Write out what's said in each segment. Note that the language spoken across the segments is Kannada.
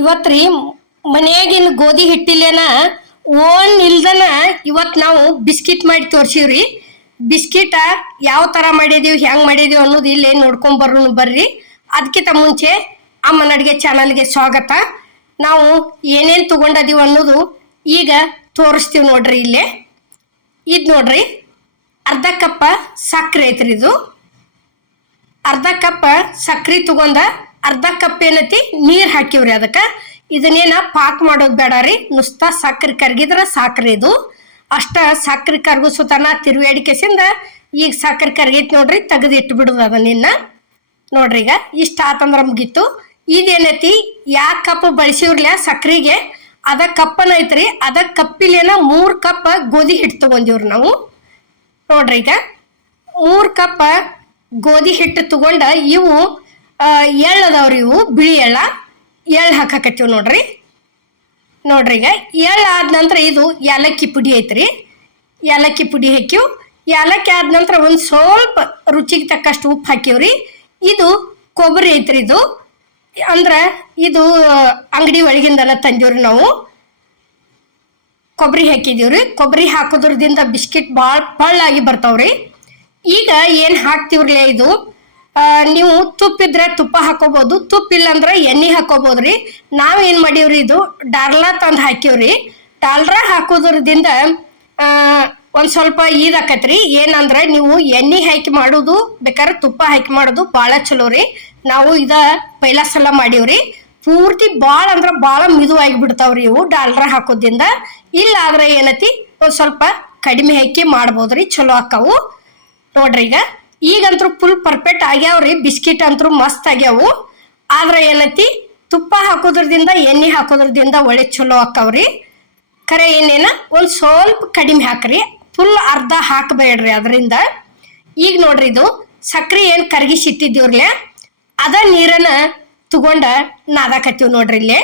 ಇವತ್ರಿ ಮನೆಯಾಗಿನ ಗೋಧಿ ಹಿಟ್ಟಿಲೇನ ಓನ್ ಇಲ್ದನ ಇವತ್ ನಾವು ಬಿಸ್ಕಿಟ್ ಮಾಡಿ ತೋರ್ಸಿವ್ರಿ. ಬಿಸ್ಕಿಟ ಯಾವ ತರ ಮಾಡಿದೀವಿ ಹೆಂಗ್ ಮಾಡಿದೀವಿ ಅನ್ನೋದು ಇಲ್ಲೇ ನೋಡ್ಕೊಂಡ್ ಬರ್ರಿ. ಅದಕ್ಕಿಂತ ಮುಂಚೆ ಅಮ್ಮನ ಅಡಿಗೆ ಚಾನಲ್ಗೆ ಸ್ವಾಗತ. ನಾವು ಏನೇನ್ ತಗೊಂಡದೀವಿ ಅನ್ನೋದು ಈಗ ತೋರಿಸ್ತೀವಿ ನೋಡ್ರಿ. ಇಲ್ಲೇ ಇದ್ ನೋಡ್ರಿ, ಅರ್ಧ ಕಪ್ಪ ಸಕ್ಕರೆ ಐತ್ರಿ. ಇದು ಅರ್ಧ ಕಪ್ ಸಕ್ರೆ ತಗೊಂಡ ಅರ್ಧ ಕಪ್ ಏನೈತಿ ನೀರ್ ಹಾಕಿವ್ರಿ. ಅದಕ್ಕೆ ಇದನ್ನೇನ ಪಾಕ್ ಮಾಡೋದು ಬೇಡ ರೀ, ನುಸ್ತಾ ಸಕ್ರೆ ಕರ್ಗಿದ್ರ ಸಾಕ್ರಿ. ಇದು ಅಷ್ಟ ಸಕ್ರೆ ಕರ್ಗಿಸುತನ ತಿರುವಾಡಿಕೆಸಿಂದ ಈಗ ಸಕ್ರೆ ಕರ್ಗೈತಿ ನೋಡ್ರಿ, ತೆಗೆದು ಇಟ್ಟು ಬಿಡುದು ಅದನ್ನ. ನೋಡ್ರಿ ಈಗ ಇಷ್ಟ ಆತಂದ್ರ ಮುಗೀತು. ಇದೇನೈತಿ ಯಾವ ಕಪ್ ಬಳಸಿವ್ರಲ್ಲ ಸಕ್ರೆಗೆ ಅದ ಕಪ್ಪನ ಐತ್ರಿ. ಅದ ಕಪ್ಪಿಲೇನ 3 ಕಪ್ ಗೋಧಿ ಹಿಟ್ಟು ತಗೊಂಡಿವ್ರಿ ನಾವು. ನೋಡ್ರಿ ಈಗ 3 ಕಪ್ ಗೋಧಿ ಹಿಟ್ಟು ತಗೊಂಡ ಇವು ಎಳ್ಳು ಅದಾವ್ರಿ. ಇವು ಬಿಳಿ ಎಳ್ಳು ಹಾಕಾಕತ್ತೀವಿ ನೋಡ್ರಿ. ನೋಡ್ರಿ ಈಗ ಎಳ್ಳು ಆದ ನಂತರ ಇದು ಏಲಕ್ಕಿ ಪುಡಿ ಐತ್ರಿ. ಏಲಕ್ಕಿ ಪುಡಿ ಹಾಕಿವ್. ಏಲಕ್ಕಿ ಆದ ನಂತರ ಒಂದು ಸ್ವಲ್ಪ ರುಚಿಗೆ ತಕ್ಕಷ್ಟು ಉಪ್ಪು ಹಾಕಿವ್ರಿ. ಇದು ಕೊಬ್ಬರಿ ಐತ್ರಿ. ಇದು ಅಂದ್ರ ಇದು ಅಂಗಡಿ ಒಳಗಿಂದನ ತಂದಿವ್ರಿ ನಾವು. ಕೊಬ್ಬರಿ ಹಾಕಿದೀವ್ರಿ. ಕೊಬ್ಬರಿ ಹಾಕೋದ್ರದಿಂದ ಬಿಸ್ಕಿಟ್ ಭಾಳ ಪಳ್ಳಾಗಿ ಬರ್ತಾವ್ರಿ. ಈಗ ಏನು ಹಾಕ್ತಿವ್ರಲ್ಲ, ಇದು ನೀವು ತುಪ್ಪಿದ್ರೆ ತುಪ್ಪ ಹಾಕೋಬಹುದು, ತುಪ್ಪ ಇಲ್ಲಂದ್ರೆ ಎಣ್ಣೆ ಹಾಕೋಬಹುದ್ರಿ. ನಾವೇನ್ ಮಾಡೀವ್ರಿ, ಇದು ಡಾಲ್ರಾ ತಂದು ಹಾಕಿವ್ರಿ. ಡಾಲ್ರಾ ಹಾಕೋದ್ರದಿಂದ ಒಂದ್ ಸ್ವಲ್ಪ ಇದಾಕತ್ರಿ. ಏನಂದ್ರೆ ನೀವು ಎಣ್ಣೆ ಹಾಕಿ ಮಾಡೋದು ಬೇಕಾದ್ರೆ ತುಪ್ಪ ಹಾಕಿ ಮಾಡೋದು ಭಾಳ ಚಲೋ ರೀ. ನಾವು ಇದ ಪೈಲಾ ಸಲ ಮಾಡೀವ್ರಿ. ಪೂರ್ತಿ ಭಾಳ ಅಂದ್ರೆ ಭಾಳ ಮಿದುವಾಗಿ ಬಿಡ್ತಾವ್ರಿ ಇವು ಡಾಲ್ರಾ ಹಾಕೋದ್ರಿಂದ. ಇಲ್ಲ ಆದ್ರೆ ಏನತಿ ಒಂದ್ ಸ್ವಲ್ಪ ಕಡಿಮೆ ಹಾಕಿ ಮಾಡ್ಬೋದ್ರಿ, ಚಲೋ ಆಕಾವು. ನೋಡ್ರಿ ಈಗಂತೂ ಫುಲ್ ಪರ್ಫೆಕ್ಟ್ ಆಗ್ಯಾವ್ರಿ. ಬಿಸ್ಕಿಟ್ ಅಂತೂ ಮಸ್ತ್ ಆಗ್ಯಾವು. ಆದ್ರೆ ಏನೈತಿ ತುಪ್ಪ ಹಾಕೋದ್ರದಿಂದ ಎಣ್ಣೆ ಹಾಕೋದ್ರದಿಂದ ಒಳ್ಳೆ ಚಲೋ ಆಕಾವ್ರಿ. ಖರೆ ಎಣ್ಣೆನ ಒಂದ್ ಸ್ವಲ್ಪ ಕಡಿಮೆ ಹಾಕ್ರಿ, ಫುಲ್ ಅರ್ಧ ಹಾಕಬೇಡ್ರಿ ಅದರಿಂದ. ಈಗ ನೋಡ್ರಿ ಇದು ಸಕ್ರೆ ಏನ್ ಕರ್ಗಿಸಿಟ್ಟಿದ್ದೀವ್ರಲ್ಲ ಅದ ನೀರನ್ನ ತಗೊಂಡ ನಾದಾಕತ್ತೀವಿ ನೋಡ್ರಿ. ಇಲ್ಲೇ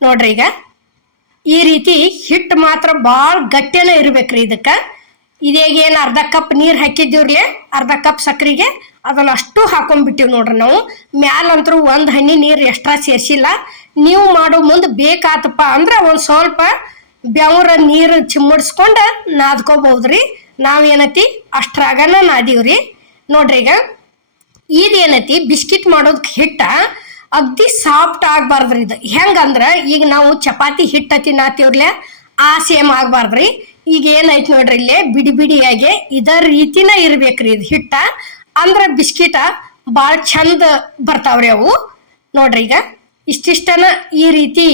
ನೋಡ್ರಿ ಈಗ ಈ ರೀತಿ ಹಿಟ್ಟು ಮಾತ್ರ ಭಾಳ ಗಟ್ಟಿನ ಇರ್ಬೇಕ್ರಿ. ಇದಕ್ಕೆ ಇದೇಗೇನು ಅರ್ಧ ಕಪ್ ನೀರು ಹಾಕಿದ್ದೀವ್ರಲ್ಲೇ, ಅರ್ಧ ಕಪ್ ಸಕ್ರೆಗೆ ಅದನ್ನ ಅಷ್ಟು ಹಾಕೊಂಡ್ಬಿಟ್ಟಿವಿ ನೋಡ್ರಿ ನಾವು. ಮ್ಯಾಲಂತರೂ ಒಂದು ಹನಿ ನೀರು ಎಕ್ಸ್ಟ್ರಾ ಸೇರಿಸಿಲ್ಲ. ನೀವು ಮಾಡೋ ಮುಂದೆ ಬೇಕಾತಪ್ಪ ಅಂದ್ರೆ ಒಂದು ಸ್ವಲ್ಪ ಬೆವರ ನೀರು ಚಿಮ್ಮಡಿಸ್ಕೊಂಡು ನಾದ್ಕೋಬಹುದ್ರಿ. ನಾವೇನತಿ ಅಷ್ಟ್ರಾಗನ ನಾದೀವ್ರಿ. ನೋಡ್ರಿ ಈಗ ಇದೇನೈತಿ ಬಿಸ್ಕಿಟ್ ಮಾಡೋದಕ್ಕೆ ಹಿಟ್ಟ ಅಗ್ದಿ ಸಾಫ್ಟ್ ಆಗ್ಬಾರ್ದ್ರಿ. ಇದು ಹೆಂಗಂದ್ರೆ ಈಗ ನಾವು ಚಪಾತಿ ಹಿಟ್ಟು ನಾತೀವ್ರಲ್ಲ ಆ ಸೇಮ್ ಆಗ್ಬಾರ್ದ್ರಿ. ಈಗ ಏನೈತಿ ನೋಡ್ರಿ ಇಲ್ಲೇ ಬಿಡಿ ಬಿಡಿಯಾಗಿ ಇದ ರೀತಿನ ಇರ್ಬೇಕ್ರಿ ಇದು ಹಿಟ್ಟ. ಅಂದ್ರ ಬಿಸ್ಕಿಟ ಭಾಳ ಚಂದ ಬರ್ತಾವ್ರಿ ಅವು. ನೋಡ್ರಿ ಈಗ ಇಷ್ಟಿಷ್ಟನ ಈ ರೀತಿ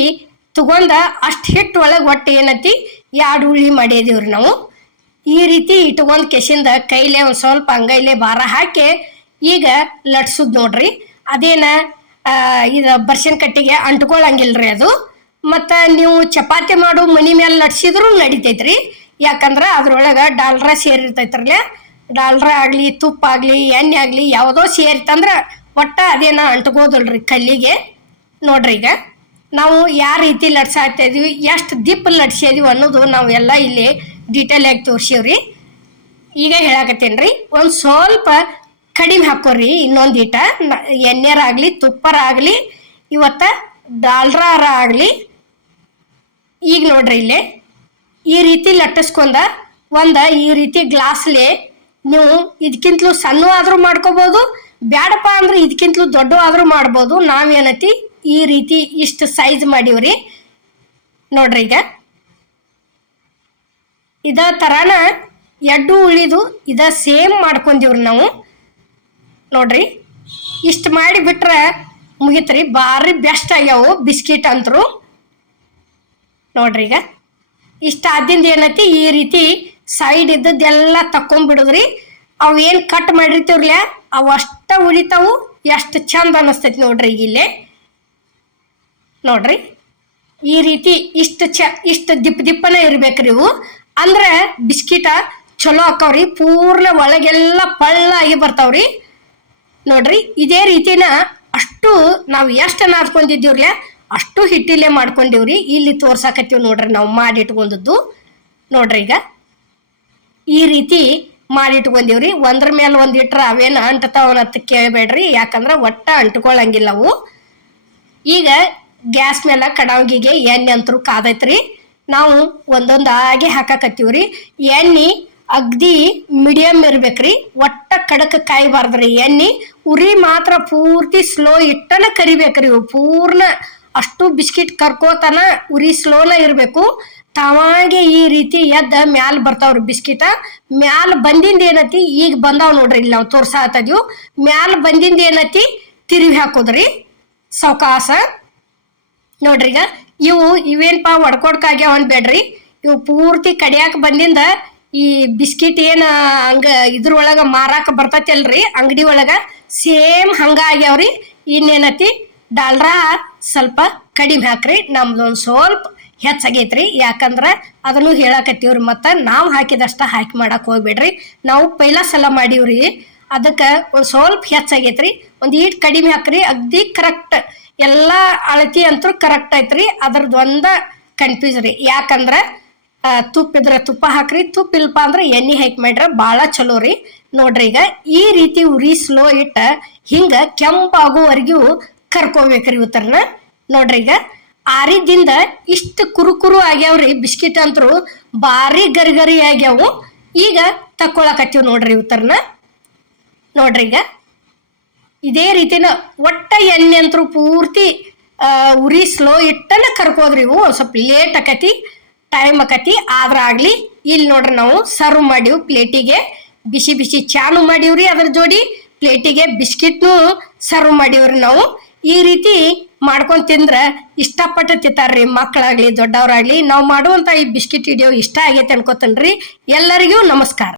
ತಗೊಂಡ ಅಷ್ಟು ಹಿಟ್ಟು ಒಳಗೆ ಒಟ್ಟು ಏನೈತಿ 2 ಉಳ್ಳಿ ಮಾಡಿದೀವ್ರಿ ನಾವು. ಈ ರೀತಿ ಇಟ್ಕೊಂಡ್ ಕೆಸಿಂದ ಕೈಲೇ ಒಂದು ಸ್ವಲ್ಪ ಅಂಗೈಲೇ ಭಾರ ಹಾಕಿ ಈಗ ಲಟ್ಸುದ್ ನೋಡ್ರಿ. ಅದೇನ ಇದು ಬರ್ಸಿನ ಕಟ್ಟಿಗೆ ಅಂಟ್ಕೊಳಂಗಿಲ್ರಿ ಅದು. ಮತ್ತು ನೀವು ಚಪಾತಿ ಮಾಡೋ ಮನಿ ಮೇಲೆ ಲಟ್ಸಿದ್ರು ನಡಿತೈತ್ರಿ. ಯಾಕಂದ್ರೆ ಅದ್ರೊಳಗೆ ಡಾಲ್ರಾ ಸೇರಿರ್ತೈತ್ರಲ್ಲ. ಡಾಲ್ರಾ ಆಗಲಿ ತುಪ್ಪ ಆಗಲಿ ಎಣ್ಣೆ ಆಗಲಿ ಯಾವುದೋ ಸೇರಿತಂದ್ರೆ ಒಟ್ಟ ಅದೇನ ಅಂಟ್ಕೋದಲ್ರಿ ಕಲ್ಲಿಗೆ. ನೋಡ್ರಿ ಈಗ ನಾವು ಯಾವ ರೀತಿ ಲಟ್ಸಾಗ್ತಾ ಇದೀವಿ, ಎಷ್ಟು ದಿಪ್ಪ ಲಟ್ಸಿದೀವಿ ಅನ್ನೋದು ನಾವು ಎಲ್ಲ ಇಲ್ಲಿ ಡೀಟೇಲ್ ಆಗಿ ತೋರ್ಸಿವ್ರಿ. ಈಗ ಹೇಳಾಕತ್ತೇನೆ ರೀ, ಒಂದು ಸ್ವಲ್ಪ ಕಡಿಮೆ ಹಾಕೋರಿ. ಇನ್ನೊಂದು ಈಟ ಎಣ್ಣೆರ ಆಗಲಿ ತುಪ್ಪರ ಆಗಲಿ ಇವತ್ತ ಡಾಲ್ರಾರ ಆಗಲಿ. ಈಗ ನೋಡ್ರಿ ಇಲ್ಲೇ ಈ ರೀತಿ ಲಟ್ಟಿಸ್ಕೊಂಡ ಈ ರೀತಿ ಗ್ಲಾಸ್ಲೆ ನೀವು ಇದಕ್ಕಿಂತಲೂ ಸಣ್ಣ ಆದ್ರೂ ಮಾಡ್ಕೋಬಹುದು, ಬ್ಯಾಡಪ್ಪ ಅಂದ್ರೆ ಇದಕ್ಕಿಂತಲೂ ದೊಡ್ಡ ಆದ್ರೂ ಮಾಡ್ಬೋದು. ನಾವೇನತಿ ಈ ರೀತಿ ಇಷ್ಟು ಸೈಜ್ ಮಾಡೀವ್ರಿ. ನೋಡ್ರಿ ಈಗ ಇದ ತರಾನ ಎಡ್ಡು ಉಳಿದು ಇದ ಸೇಮ್ ಮಾಡ್ಕೊಂಡಿವ್ರಿ ನಾವು. ನೋಡ್ರಿ ಇಷ್ಟು ಮಾಡಿ ಬಿಟ್ರೆ ಮುಗಿತ್ರಿ, ಭಾರಿ ಬೆಸ್ಟ್ ಆಗ್ಯಾವು ಬಿಸ್ಕಿಟ್ ಅಂತರು. ನೋಡ್ರಿ ಈಗ ಇಷ್ಟ ಆದಿಂದ ಏನೈತಿ ಈ ರೀತಿ ಸೈಡ್ ಇದ್ದದ್ದೆಲ್ಲ ತಕೊಂಡ್ಬಿಡುದ್ರಿ. ಅವು ಏನು ಕಟ್ ಮಾಡಿರ್ತೀವ್ರಲ್ಲ ಅವು ಅಷ್ಟ ಉಳಿತಾವು. ಎಷ್ಟು ಚಂದ ಅನ್ನಿಸ್ತೈತಿ ನೋಡ್ರಿ. ಈಗ ಇಲ್ಲೇ ನೋಡ್ರಿ ಈ ರೀತಿ ಇಷ್ಟು ದಿಪ್ಪನ ಇರ್ಬೇಕ್ರಿ ಇವು. ಅಂದ್ರೆ ಬಿಸ್ಕಿಟ ಚಲೋ ಆಕಾವ್ರಿ, ಪೂರ್ಣ ಒಳಗೆಲ್ಲ ಪಳ್ಳಾಗಿ ಬರ್ತಾವ್ರಿ. ನೋಡ್ರಿ ಇದೇ ರೀತಿನ ಅಷ್ಟು ನಾವು ಎಷ್ಟು ನಾದ್ಕೊಂಡಿದ್ದೀವ್ರಲ್ಲ ಅಷ್ಟು ಹಿಟ್ಟಿಲ್ಲೇ ಮಾಡ್ಕೊಂಡಿವ್ರಿ. ಇಲ್ಲಿ ತೋರ್ಸಾಕತ್ತೀವಿ ನೋಡ್ರಿ ನಾವು ಮಾಡಿಟ್ಕೊಂಡದ್ದು. ನೋಡ್ರಿ ಈಗ ಈ ರೀತಿ ಮಾಡಿಟ್ಕೊಂಡಿವ್ರಿ. ಒಂದ್ರ ಮೇಲೆ ಒಂದು ಇಟ್ರ ಅವೇನ ಅಂಟ್ತಾವನತ್ತ ಕೇಳಬೇಡ್ರಿ, ಯಾಕಂದ್ರೆ ಒಟ್ಟ ಅಂಟ್ಕೊಳಂಗಿಲ್ಲ ಅವು. ಈಗ ಗ್ಯಾಸ್ ಮೇಲೆ ಕಡಾವಿಗೆ ಎಣ್ಣೆ ಅಂತರೂ ಕಾದೈತ್ರಿ. ನಾವು ಒಂದೊಂದಾಗಿ ಹಾಕಾಕತ್ತೀವ್ರಿ. ಎಣ್ಣೆ ಅಗ್ದಿ ಮೀಡಿಯಂ ಇರ್ಬೇಕ್ರಿ, ಒಟ್ಟ ಕಡಕ್ ಕಾಯಬಾರ್ದ್ರಿ. ಎಣ್ಣೆ ಉರಿ ಮಾತ್ರ ಪೂರ್ತಿ ಸ್ಲೋ ಇಟ್ಟನ ಕರಿಬೇಕ್ರಿ. ಇವು ಪೂರ್ಣ ಅಷ್ಟು ಬಿಸ್ಕಿಟ್ ಕರ್ಕೋತನ ಉರಿ ಸ್ಲೋನ ಇರಬೇಕು. ತಾವಾಗೆ ಈ ರೀತಿ ಎದ್ದ ಮ್ಯಾಲ ಬರ್ತಾವ್ರಿ ಬಿಸ್ಕಿಟ. ಮ್ಯಾಲ ಬಂದಿಂದ ಏನತಿ ಈಗ ಬಂದಾವ್ ನೋಡ್ರಿ, ಇಲ್ಲಿ ನಾವು ತೋರ್ಸಾತದ್ವು. ಮ್ಯಾಲ ಬಂದಿಂದ ಏನತಿ ತಿರುವಿ ಹಾಕೋದ್ರಿ ಸಾವಕಾಶ. ನೋಡ್ರಿ ಈಗ ಇವೇನ್ಪಾ ಒಡ್ಕೊಡ್ಕಾಗ್ಯಾವ ಅನ್ಬೇಡ್ರಿ, ಇವು ಪೂರ್ತಿ ಕಡಿಯಾಕ ಬಂದಿಂದ ಈ ಬಿಸ್ಕಿಟ್ ಏನ ಹಂಗ ಇದ್ರೊಳಗ ಮಾರಾಕ ಬರ್ತೈತಿ ಅಲ್ರಿ ಅಂಗಡಿ ಒಳಗ, ಸೇಮ್ ಹಂಗ ಆಗ್ಯಾವ್ರಿ. ಇನ್ನೇನತಿ ಡಾಲ್ರಾ ಸ್ವಲ್ಪ ಕಡಿಮೆ ಹಾಕ್ರಿ, ನಮ್ದೊಂದು ಸ್ವಲ್ಪ ಹೆಚ್ಚಾಗೈತ್ರಿ. ಯಾಕಂದ್ರ ಅದನ್ನು ಹೇಳಾಕತ್ತೀವ್ರಿ. ಮತ್ತ ನಾವು ಹಾಕಿದಷ್ಟ ಹಾಕಿ ಮಾಡಕ್ ಹೋಗ್ಬೇಡ್ರಿ. ನಾವು ಪೈಲಾ ಸಲ ಮಾಡೀವ್ರಿ, ಅದಕ್ಕೆ ಒಂದು ಸ್ವಲ್ಪ ಹೆಚ್ಚಾಗೈತ್ರಿ. ಒಂದು ಈಟ್ ಕಡಿಮೆ ಹಾಕ್ರಿ, ಅಗ್ದಿ ಕರೆಕ್ಟ್ ಎಲ್ಲಾ ಅಳತಿ ಅಂತೂ ಕರೆಕ್ಟ್ ಐತ್ರಿ. ಅದ್ರದ್ದು ಒಂದ ಕನ್ಫ್ಯೂಸ್ ರೀ. ಯಾಕಂದ್ರ ತುಪ್ಪ ಇದ್ರೆ ತುಪ್ಪ ಹಾಕ್ರಿ, ತುಪ್ಪ ಇಲ್ಪ ಅಂದ್ರೆ ಎಣ್ಣೆ ಹಾಕಿ ಮಾಡ್ರ ಭಾಳ ಚಲೋ ರೀ. ನೋಡ್ರಿ ಈಗ ಈ ರೀತಿ ಉರಿ ಸ್ಲೋ ಇಟ್ಟ ಹಿಂಗ ಕೆಂಪಾಗುವರೆಗೂ ಕರ್ಕೋಬೇಕ್ರಿ ಉತ್ತರನ. ನೋಡ್ರಿ ಈಗ ಆರಿದಿಂದ ಇಷ್ಟು ಕುರುಕುರು ಆಗ್ಯಾವ್ರಿ ಬಿಸ್ಕಿಟ್ ಅಂತರೂ ಭಾರಿ ಗರಿ ಆಗ್ಯಾವು. ಈಗ ತಕ್ಕೊಳಕತ್ತೀವಿ ನೋಡ್ರಿ ಉತ್ತರನ. ನೋಡ್ರಿ ಈಗ ಇದೇ ರೀತಿನ ಒಟ್ಟ ಎಣ್ಣೆ ಅಂತರೂ ಪೂರ್ತಿ ಉರಿ ಸ್ಲೋ ಇಟ್ಟನ ಕರ್ಕೋದ್ರಿ. ಇವು ಸ್ವಲ್ಪ ಲೇಟ್ ಆಕತಿ, ಟೈಮ್ ಆಕತಿ, ಆದ್ರ ಆಗ್ಲಿ. ಇಲ್ಲಿ ನೋಡ್ರಿ ನಾವು ಸರ್ವ್ ಮಾಡಿವ್ ಪ್ಲೇಟಿಗೆ. ಬಿಸಿ ಬಿಸಿ ಚಾನು ಮಾಡೀವ್ರಿ, ಅದ್ರ ಜೋಡಿ ಪ್ಲೇಟಿಗೆ ಬಿಸ್ಕಿಟ್ನು ಸರ್ವ್ ಮಾಡೀವ್ರಿ ನಾವು. ಈ ರೀತಿ ಮಾಡ್ಕೊಂಡ್ ತಿಂದ್ರ ಇಷ್ಟಪಟ್ಟು ತಿಂತಾರ್ರಿ ಮಕ್ಕಳಾಗ್ಲಿ ದೊಡ್ಡವ್ರಾಗ್ಲಿ. ನಾವು ಮಾಡುವಂತ ಈ ಬಿಸ್ಕಿಟ್ ವಿಡಿಯೋ ಇಷ್ಟ ಆಗೈತೆ ಅನ್ಕೋತನ್ರಿ. ಎಲ್ಲರಿಗೂ ನಮಸ್ಕಾರ.